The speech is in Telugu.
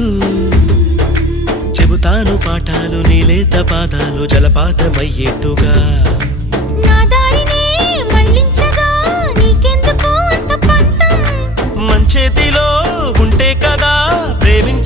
ఎందుకు చెబుతాను పాఠాలు నీలేత పాదాలు జలపాతమయ్యేట్టుగా నా దారినే మళ్ళించగా నీకెందుకు అంత పంతం మంచేతిలో ఉంటే కదా ప్రేమించ